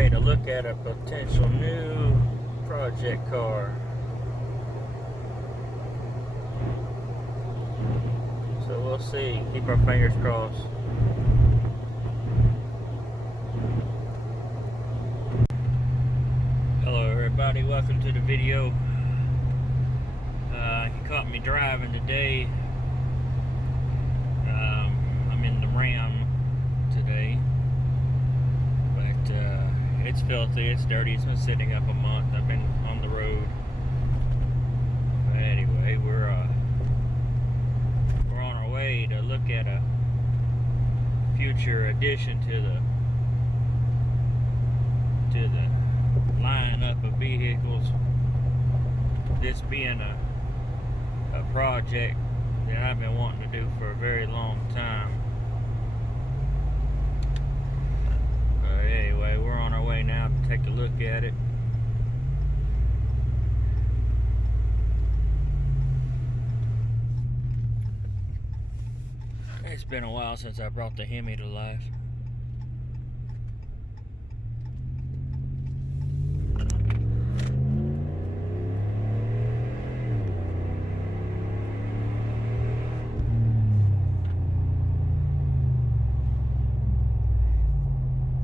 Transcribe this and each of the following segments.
way to look at a potential new project car. So we'll see. Keep our fingers crossed. Hello everybody, welcome to the video. You caught me driving today. I'm in the Ram today. But it's filthy, it's dirty, it's been sitting up a month. I've been on the road. But anyway, we're on our way to look at a future addition to the lineup of vehicles. This being a project that I've been wanting to do for a very long time. But anyway, we're on our way now to take a look at it. It's been a while since I brought the Hemi to life.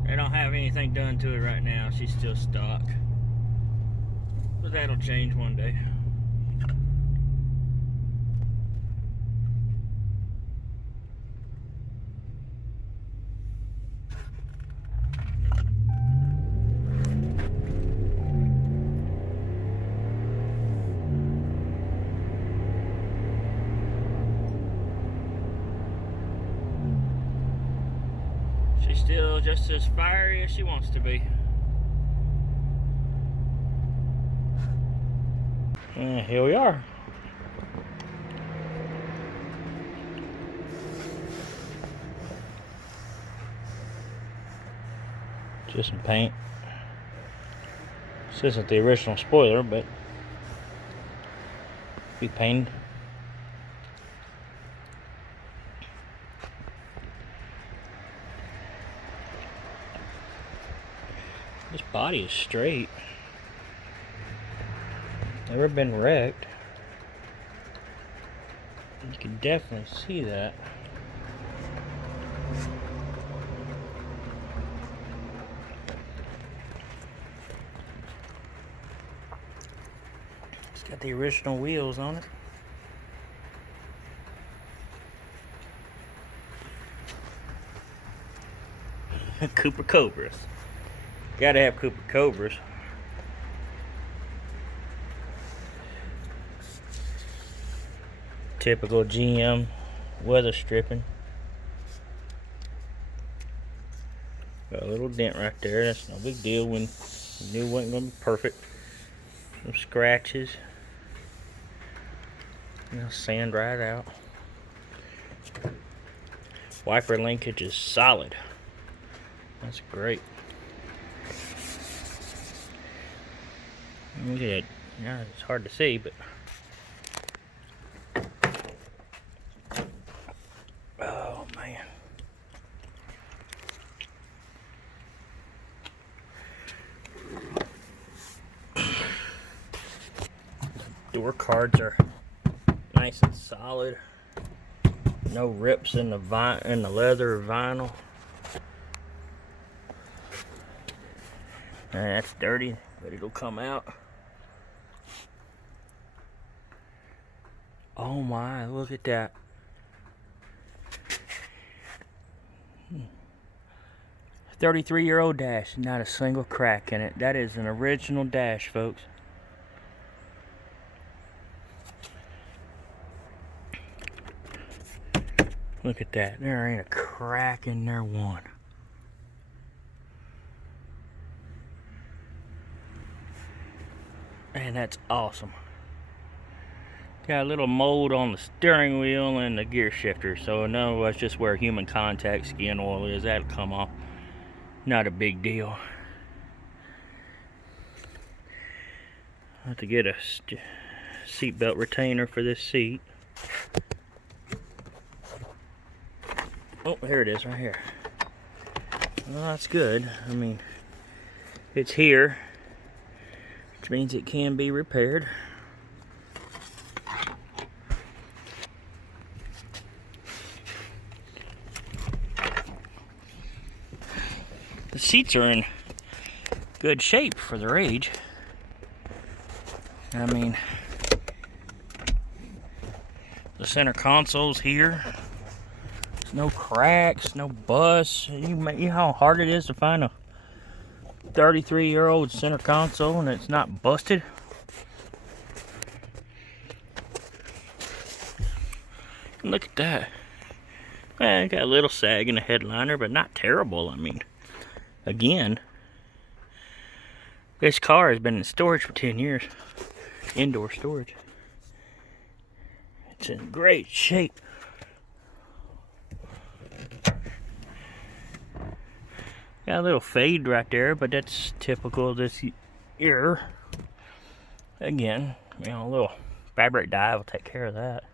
They don't have anything done to it right now. She's still stock. But that'll change one day. She's still just as fiery as she wants to be. And here we are. Just some paint. This isn't the original spoiler, but be painted. This body is straight. Never been wrecked. You can definitely see that. It's got the original wheels on it. Coupe Cobras. Gotta have Coupe Cobras. Typical GM weather stripping. Got a little dent right there. That's no big deal when you knew it wasn't going to be perfect. Some scratches. They'll sand right out. Wiper linkage is solid. That's great. Look at it. Yeah, it's hard to see, but oh man. Door cards are nice and solid. No rips in the leather or vinyl. That's dirty, but it'll come out. Oh my, look at that. 33-year-old dash, not a single crack in it. That is an original dash, folks. Look at that. There ain't a crack in there one. Man, that's awesome. Got a little mold on the steering wheel and the gear shifter, so in other words, just where human contact skin oil is, that'll come off. Not a big deal. I have to get a seatbelt retainer for this seat. Oh, here it is, right here. Well, that's good. I mean, It's here, which means it can be repaired. The seats are in good shape for their age. I mean, the center console's here. There's no cracks, no busts. You know how hard it is to find a 33-year-old center console and it's not busted? Look at that. It got a little sag in the headliner, but not terrible. I mean, again, this car has been in storage for 10 years. Indoor storage. It's in great shape. Got a little fade right there, but that's typical of this year. Again, you know, a little fabric dye will take care of that.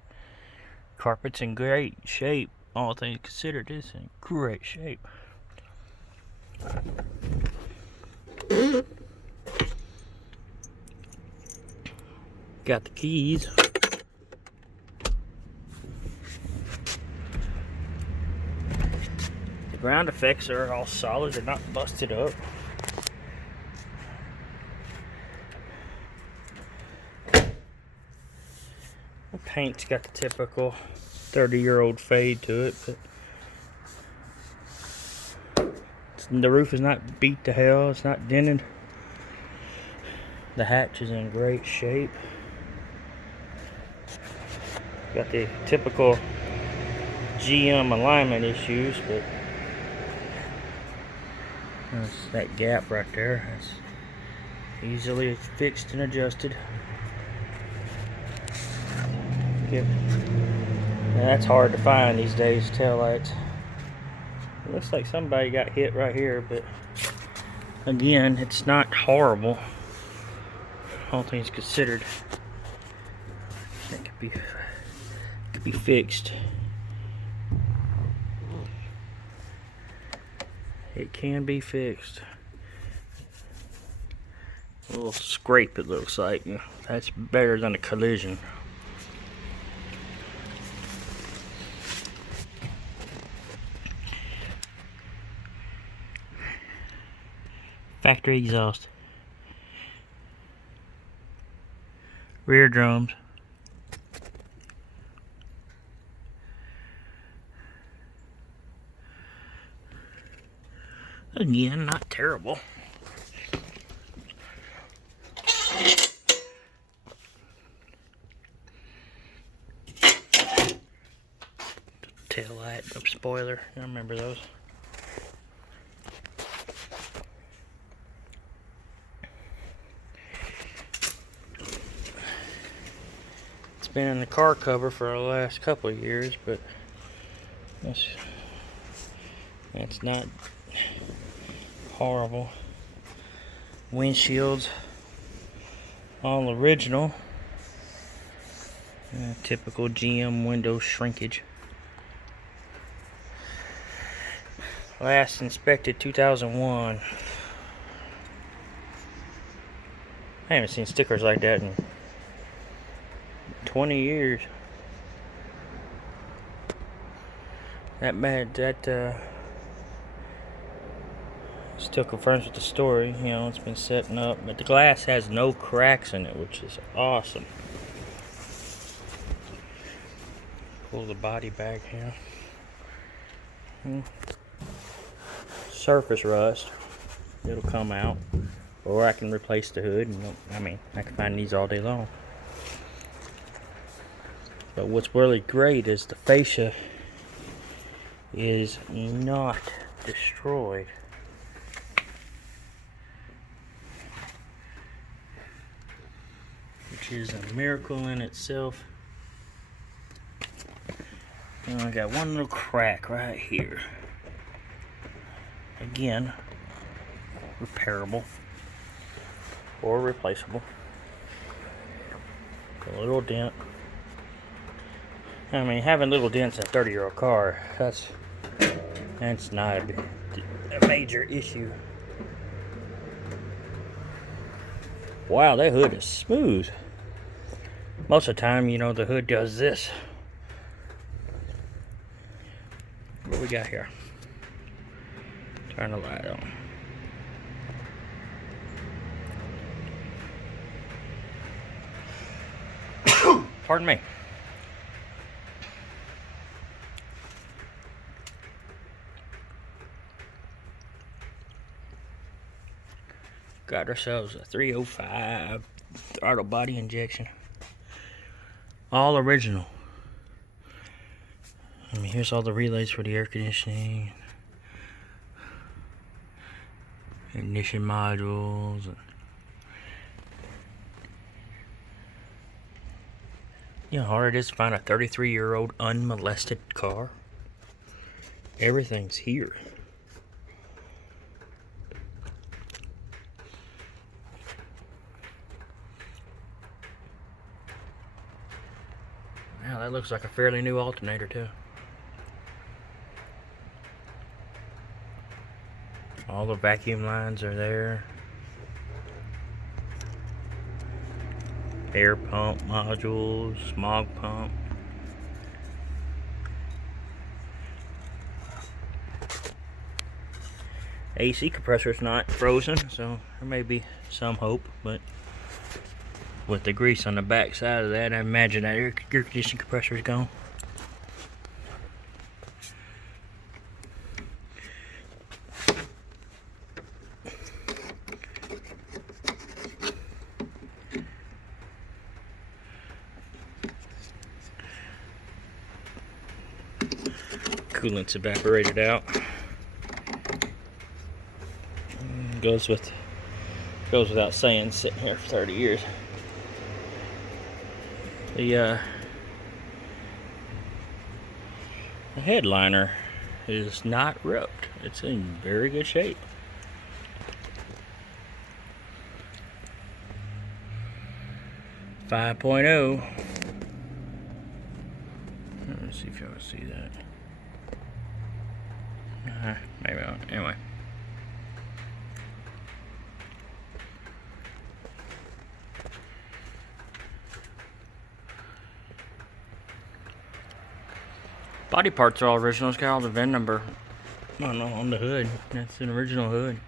Carpet's in great shape. All things considered, it's in great shape. Got the keys. The ground effects are all solid, they're not busted up. The paint's got the typical 30-year-old fade to it, but the roof is not beat to hell, it's not dented. The hatch is in great shape. Got the typical GM alignment issues, but that's that gap right there. That's easily fixed and adjusted. Yep. Now that's hard to find these days, taillights. It looks like somebody got hit right here, but again, it's not horrible. All things considered, it could be fixed. It can be fixed. A little scrape, it looks like. That's better than a collision. Factory exhaust. Rear drums. Again, not terrible. Tail light, spoiler. I remember those. It's been in the car cover for the last couple of years, but that's not horrible. Windshields all original. Typical GM window shrinkage. Last inspected 2001. I haven't seen stickers like that in 20 years. That still confirms with the story. You know, it's been setting up, but the glass has no cracks in it, which is awesome. Pull the body back here. Surface rust, it'll come out, or I can replace the hood, and I mean, I can find these all day long. But what's really great is the fascia is not destroyed. Which is a miracle in itself. And I got one little crack right here. Again, repairable or replaceable. A little dent. I mean, having little dents in a 30-year-old car, that's not a major issue. Wow, that hood is smooth. Most of the time, you know, the hood does this. What we got here? Turn the light on. Pardon me. Got ourselves a 305 throttle body injection. All original. I mean, here's all the relays for the air conditioning, ignition modules. You know how hard it is to find a 33-year-old unmolested car? Everything's here. Wow, that looks like a fairly new alternator too. All the vacuum lines are there. Air pump modules, smog pump. AC compressor's not frozen, so there may be some hope, but with the grease on the back side of that, I imagine that air conditioning compressor is gone. Coolant's evaporated out. Goes without saying, sitting here for 30 years. The headliner is not ripped. It's in very good shape. .5. Let me see if y'all see that. Maybe not. Anyway. Body parts are all original. It's got all the VIN number on the hood. That's an original hood.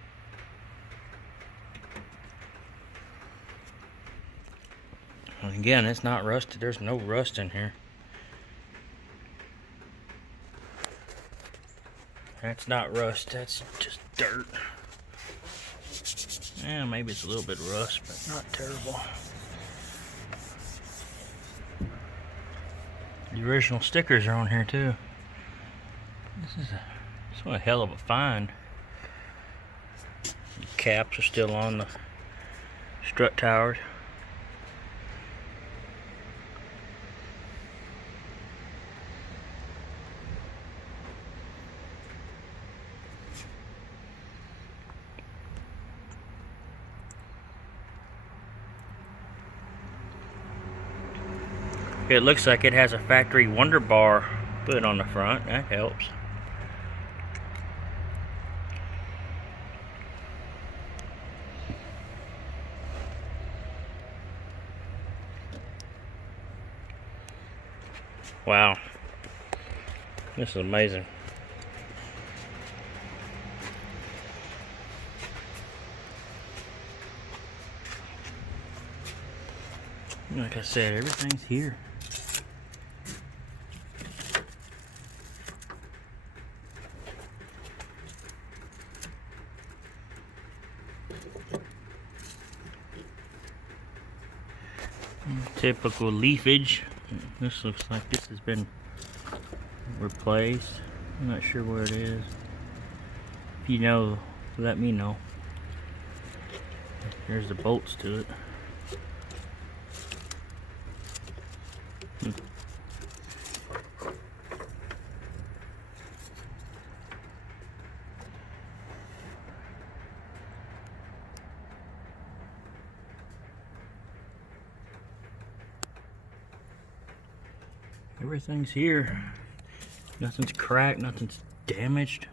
And again, it's not rusted. There's no rust in here. That's not rust. That's just dirt. Yeah, maybe it's a little bit rust, but not terrible. The original stickers are on here too. This is a hell of a find. The caps are still on the strut towers. It looks like it has a factory Wonder Bar put on the front. That helps. Wow. This is amazing. Like I said, everything's here. Typical leafage. This looks like this has been replaced. I'm not sure where it is. If you know, let me know. There's the bolts to it. Everything's here. Nothing's cracked, nothing's damaged.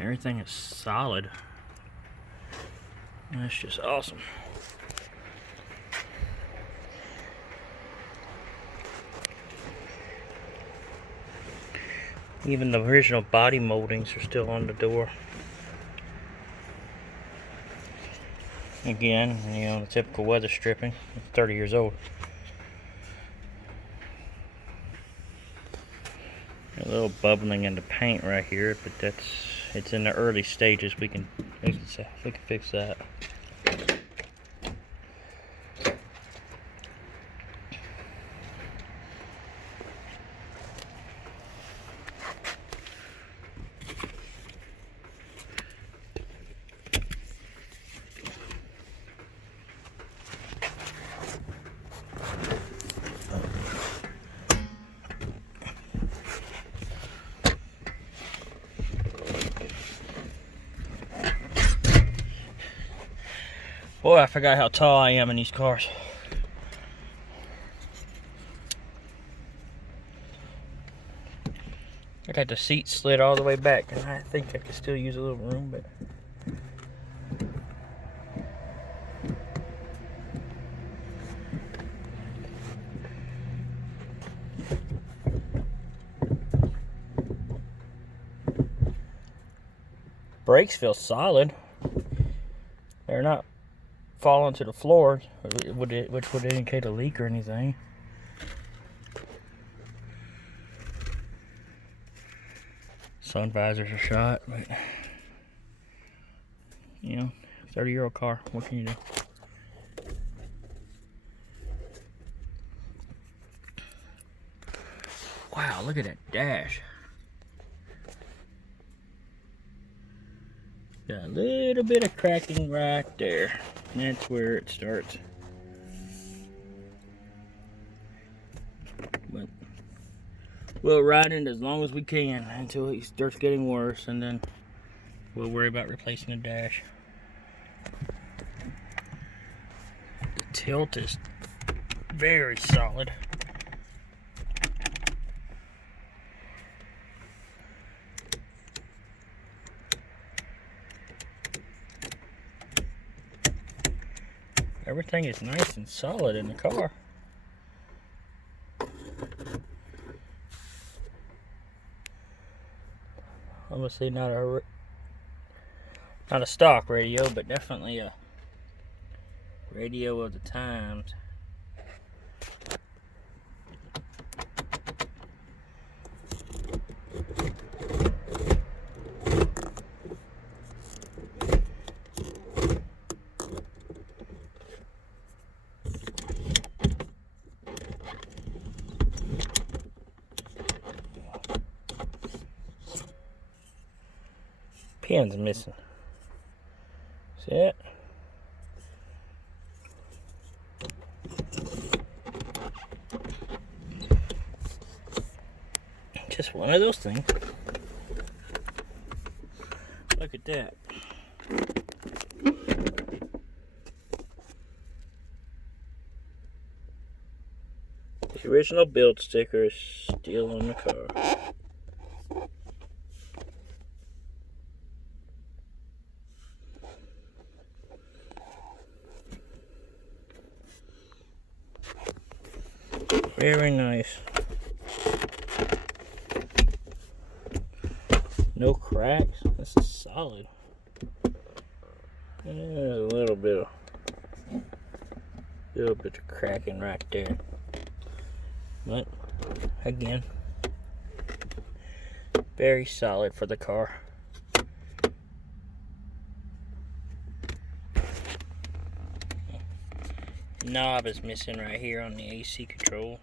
Everything is solid. That's just awesome. Even the original body moldings are still on the door. Again, you know, the typical weather stripping. It's 30 years old. A little bubbling in the paint right here, but it's in the early stages. We can fix that. Boy, I forgot how tall I am in these cars. I got the seat slid all the way back, and I think I could still use a little room, but brakes feel solid. They're not falling to the floor, which would indicate a leak or anything. Sun visors are shot, but you know, 30-year-old car. What can you do? Wow, look at that dash. Got a little bit of cracking right there. That's where it starts. But we'll ride it as long as we can until it starts getting worse, and then we'll worry about replacing the dash. The tilt is very solid. Everything is nice and solid in the car. Obviously not a stock radio, but definitely a radio of the times. Pin's missing. See it? Just one of those things. Look at that. The original build sticker is still on the car. Very nice. No cracks. This is solid. There's a little bit of cracking right there. But again, very solid for the car. Knob is missing right here on the AC control.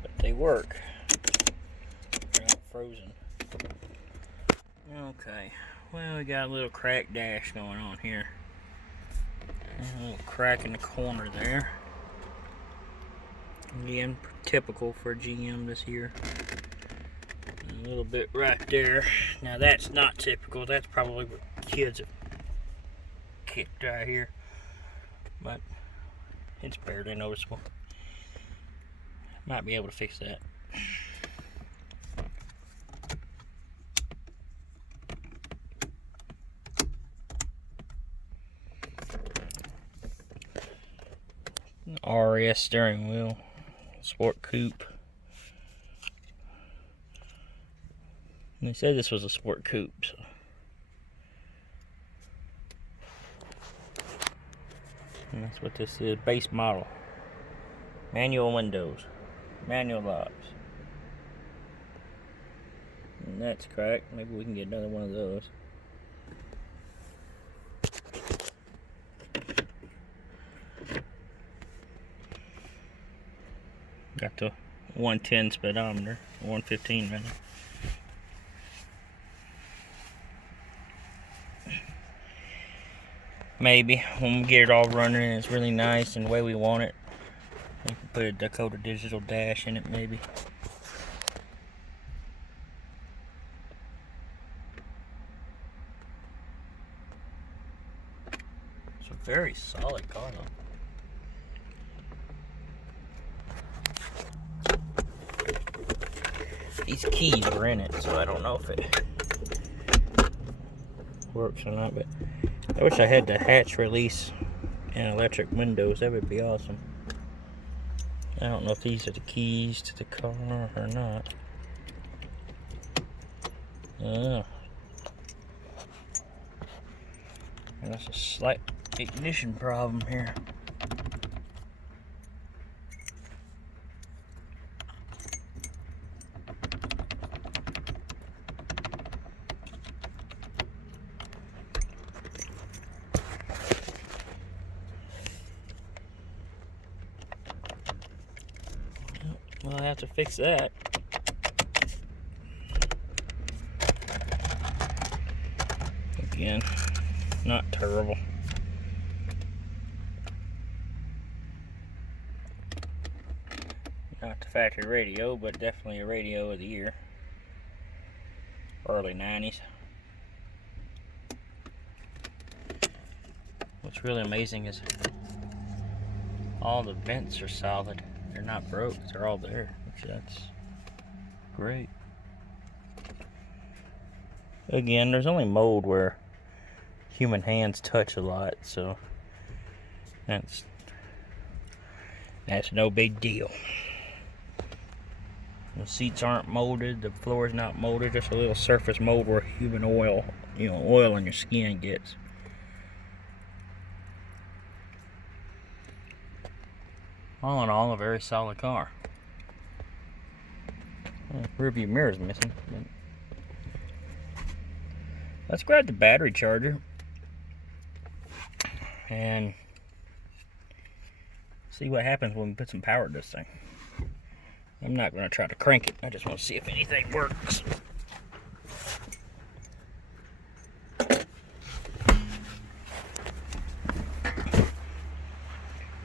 But they work. They're not frozen. Okay, well, we got a little cracked dash going on here. A little crack in the corner there. Again, typical for GM this year. A little bit right there. Now that's not typical. That's probably what kids have kicked right here. But it's barely noticeable. Might be able to fix that. RS steering wheel, Sport Coupe. And they said this was a Sport Coupe, so. And that's what this is, base model. Manual windows, manual locks. And that's cracked. Maybe we can get another one of those. Got the 110 speedometer, 115 rather. Maybe when we get it all running and it's really nice and the way we want it, we can put a Dakota Digital dash in it maybe. It's a very solid car though. These keys are in it, so I don't know if it works or not, but I wish I had the hatch release and electric windows. That would be awesome. I don't know if these are the keys to the car or not. That's a slight ignition problem here. Well, I have to fix that. Again, not terrible. Not the factory radio, but definitely a radio of the year. Early 90s. What's really amazing is all the vents are solid. They're not broke, they're all there, which that's great. Again, there's only mold where human hands touch a lot, so that's no big deal. The seats aren't molded, the floor is not molded, just a little surface mold where human oil, oil on your skin gets. All in all, a very solid car. Rearview mirror's missing. Let's grab the battery charger and see what happens when we put some power to this thing. I'm not going to try to crank it. I just want to see if anything works.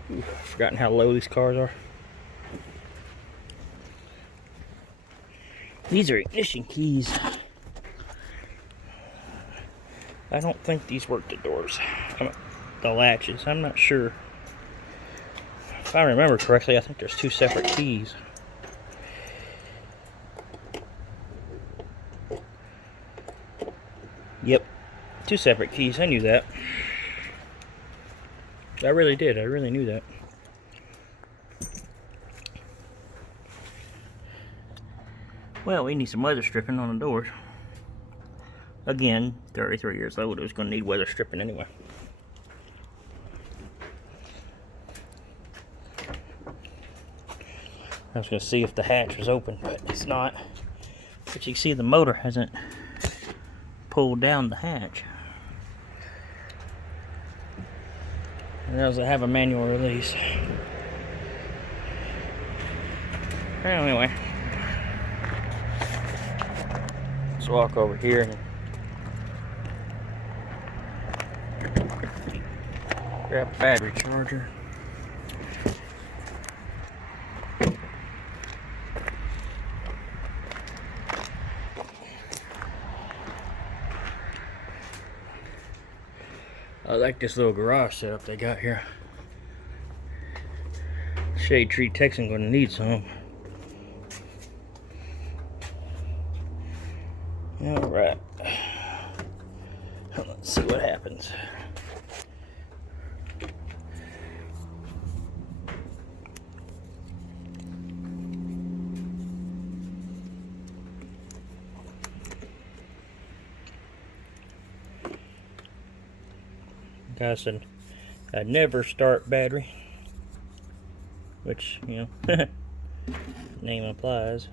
Ooh, I've forgotten how low these cars are. These are ignition keys. I don't think these work the doors. The latches. I'm not sure. If I remember correctly, I think there's two separate keys. Yep, two separate keys. I knew that. I really did. I really knew that. Well, we need some weather stripping on the doors. Again, 33 years old, it was going to need weather stripping anyway. I was going to see if the hatch was open, but it's not. But you can see the motor hasn't pulled down the hatch. It doesn't have a manual release. Anyway, let's walk over here and grab a battery charger. I like this little garage setup they got here. Shade Tree Texan gonna need some. Alright. Let's see what happens. Got a never start battery, which, you know, name applies.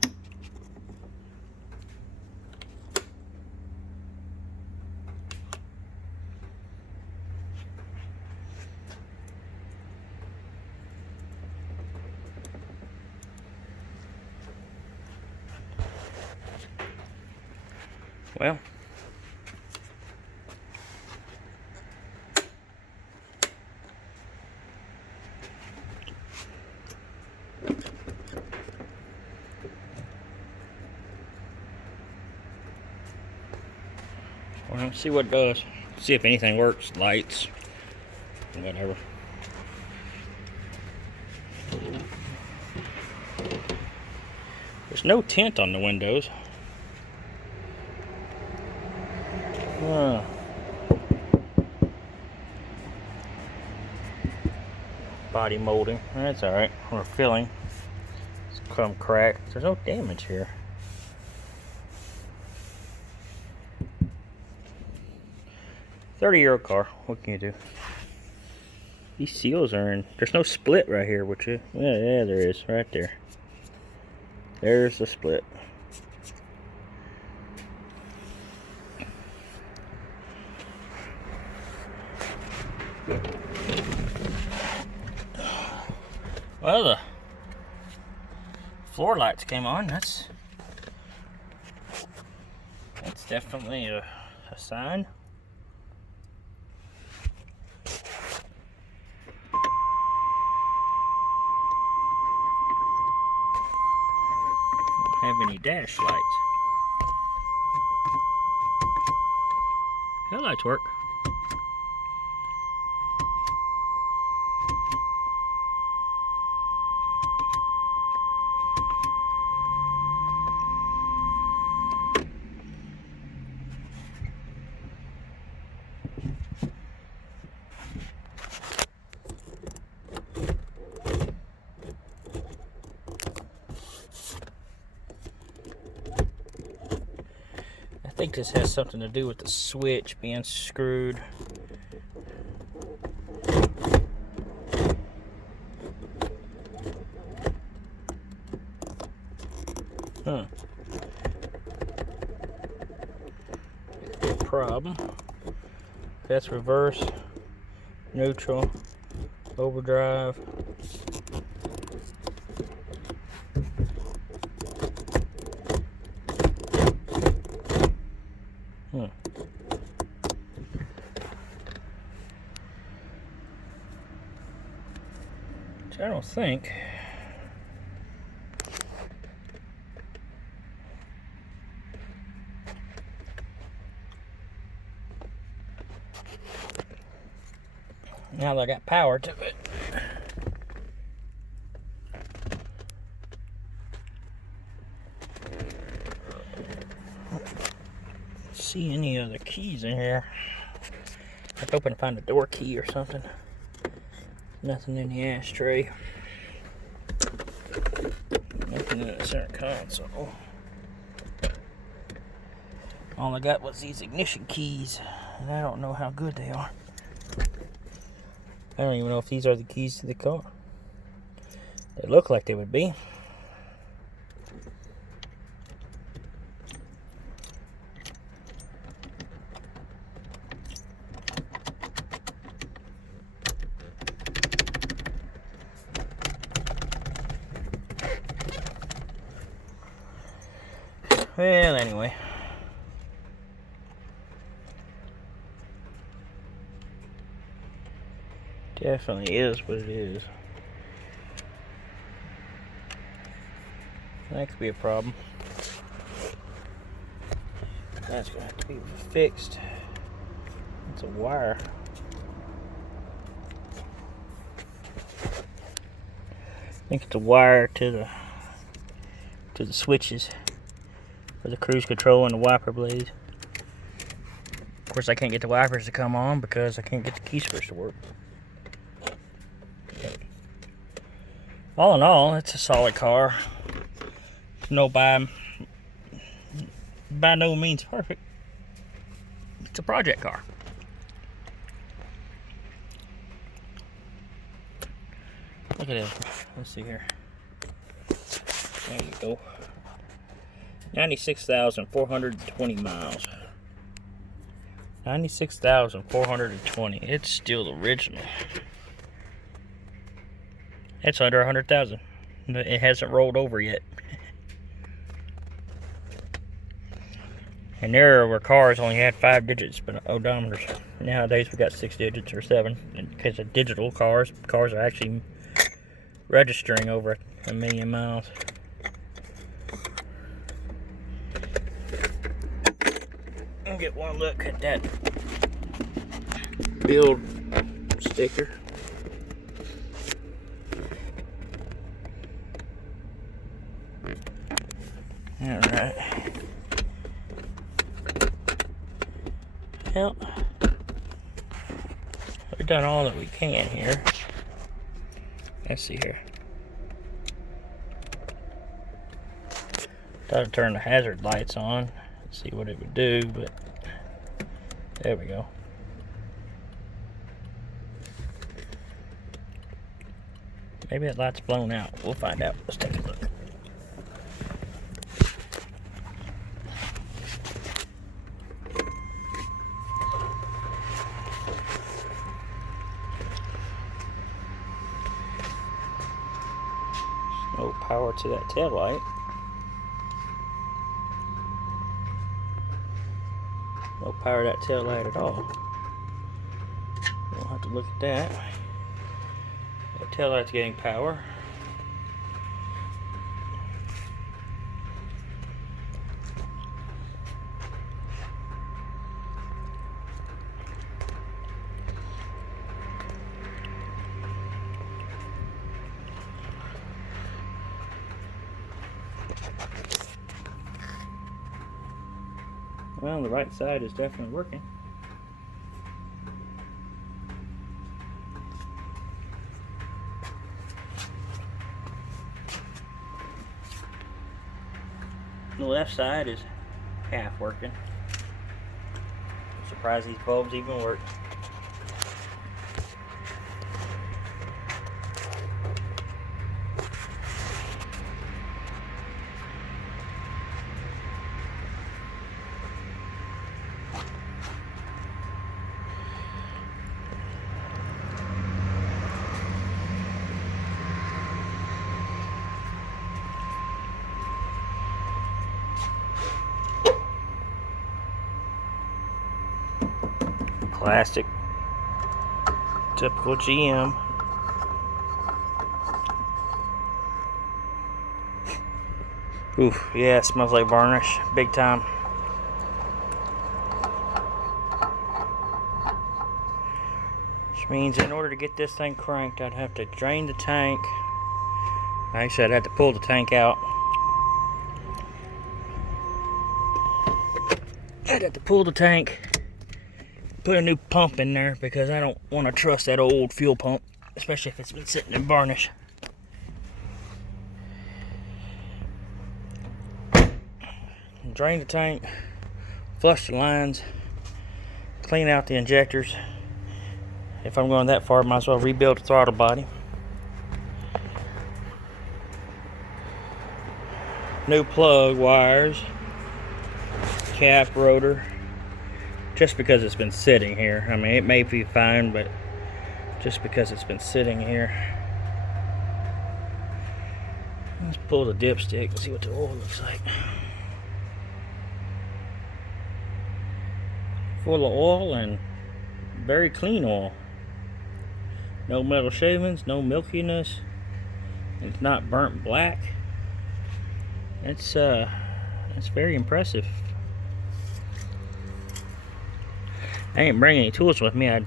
Well, let's see what it does. See if anything works. Lights, whatever. There's no tint on the windows. Body molding. That's alright. Or filling. It's come cracked. There's no damage here. $30 car. What can you do? These seals are in. There's no split right here, which is. Yeah, there is. Right there. There's the split. Well, the floor lights came on. That's definitely a sign. Don't have any dash lights. Headlights work. I think this has something to do with the switch being screwed. Huh. Problem. That's reverse, neutral, overdrive. Which I don't think. Now that I got power to it. See any other keys in here? I'm hoping to find a door key or something. Nothing in the ashtray. Nothing in the center console. All I got was these ignition keys, and I don't know how good they are. I don't even know if these are the keys to the car. They look like they would be. Well, anyway. Definitely is what it is. That could be a problem. That's gonna have to be fixed. It's a wire. I think it's a wire to the switches for the cruise control and the wiper blades. Of course, I can't get the wipers to come on because I can't get the key switch to work. All in all, it's a solid car. No, by no means perfect. It's a project car. Look at this. Let's see here. There you go. 96,420 miles. 96,420. It's still original. It's under 100,000. It hasn't rolled over yet. And there were cars only had 5 digits, but odometers. Nowadays we got 6 digits or 7. And because of digital cars are actually registering over 1 million miles. I'll get one look at that build sticker. Alright. Well, we've done all that we can here. Let's see here. Thought I'd turn the hazard lights on, see what it would do, but there we go. Maybe that light's blown out. We'll find out. Let's take a look. No power to that tail light. No power to that tail light at all. We'll have to look at that. That tail light's getting power. Well, the right side is definitely working. The left side is half working. I'm surprised these bulbs even work. Plastic, typical GM. Oof, yeah, it smells like varnish, big time. Which means in order to get this thing cranked, I'd have to drain the tank. Actually, I'd have to pull the tank out. I'd have to pull the tank, put a new pump in there, because I don't want to trust that old fuel pump, especially if it's been sitting in varnish. Drain the tank, flush the lines, clean out the injectors. If I'm going that far, might as well rebuild the throttle body. New plug wires, cap, rotor. Just because it's been sitting here. I mean, it may be fine, but just because it's been sitting here. Let's pull the dipstick and see what the oil looks like. Full of oil and very clean oil. No metal shavings, no milkiness. It's not burnt black. It's very impressive. I ain't bringing any tools with me. I'd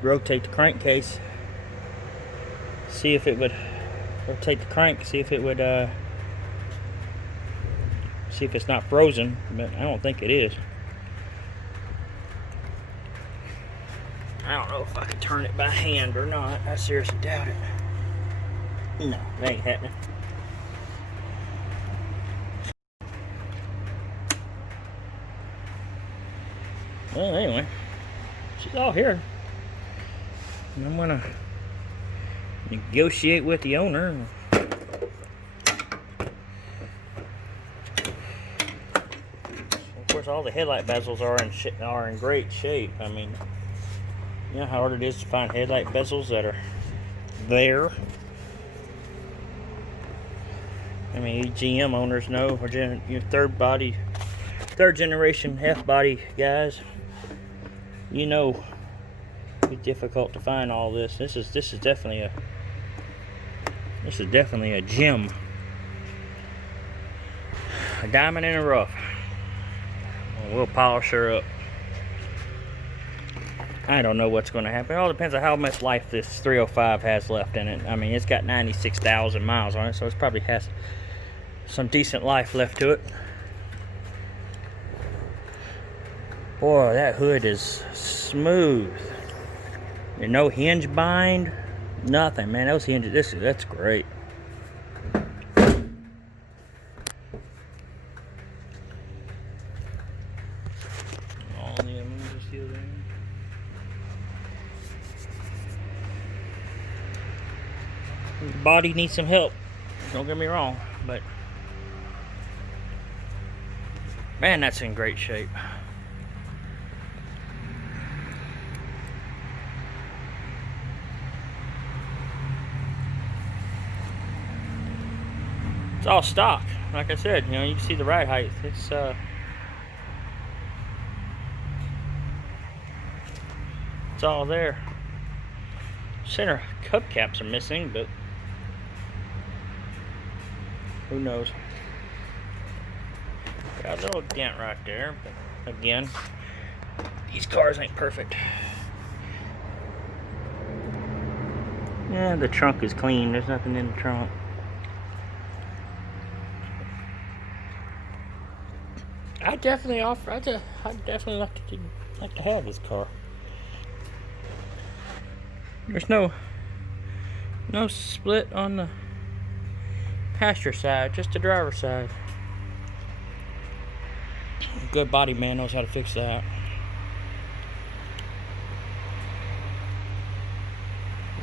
rotate the crankcase, see if it would rotate the crank, see if it would see if it's not frozen, but I don't think it is. I don't know if I can turn it by hand or not. I seriously doubt it. No, that ain't happening. Well, anyway, she's all here. And I'm gonna negotiate with the owner. Of course, all the headlight bezels are in great shape. I mean, you know how hard it is to find headlight bezels that are there. I mean, you GM owners know, or your third generation half body guys, you know, it's difficult to find all this. This is definitely a gem, a diamond in the rough. We'll polish her up. I don't know what's going to happen. It all depends on how much life this 305 has left in it. I mean, it's got 96,000 miles on it, so it probably has some decent life left to it. Boy, that hood is smooth. And no hinge bind, nothing, man. Those hinges, that's great. All the aluminum steel there. The body needs some help. Don't get me wrong, but man, that's in great shape. It's all stock. Like I said, you know, you can see the ride height. It's all there. Center hubcaps are missing, but who knows? Got a little dent right there, but again, these cars ain't perfect. Yeah, the trunk is clean. There's nothing in the trunk. I'd definitely like to have this car. There's no split on the passenger side, just the driver's side. A good body man knows how to fix that.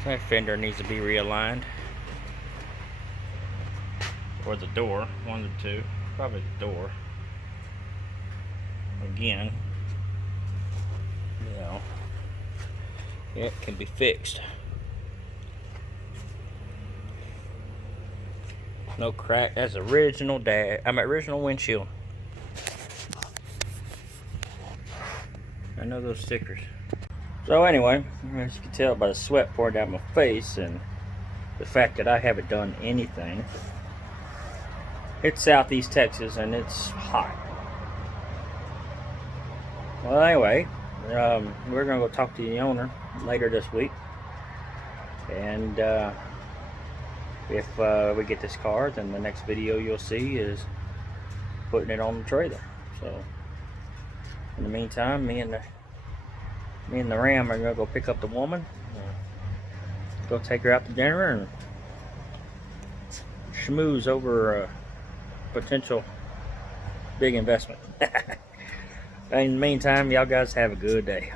That fender needs to be realigned, or the door, one of the two, probably the door. Again, you know, it can be fixed. No crack. That's original original windshield. I know those stickers. So anyway, as you can tell by the sweat pouring down my face and the fact that I haven't done anything, it's Southeast Texas and it's hot. Well, anyway, we're gonna go talk to the owner later this week, and if we get this car, then the next video you'll see is putting it on the trailer. So in the meantime, me and the Ram are gonna go pick up the woman, go take her out to dinner, and schmooze over a potential big investment. In the meantime, y'all guys have a good day.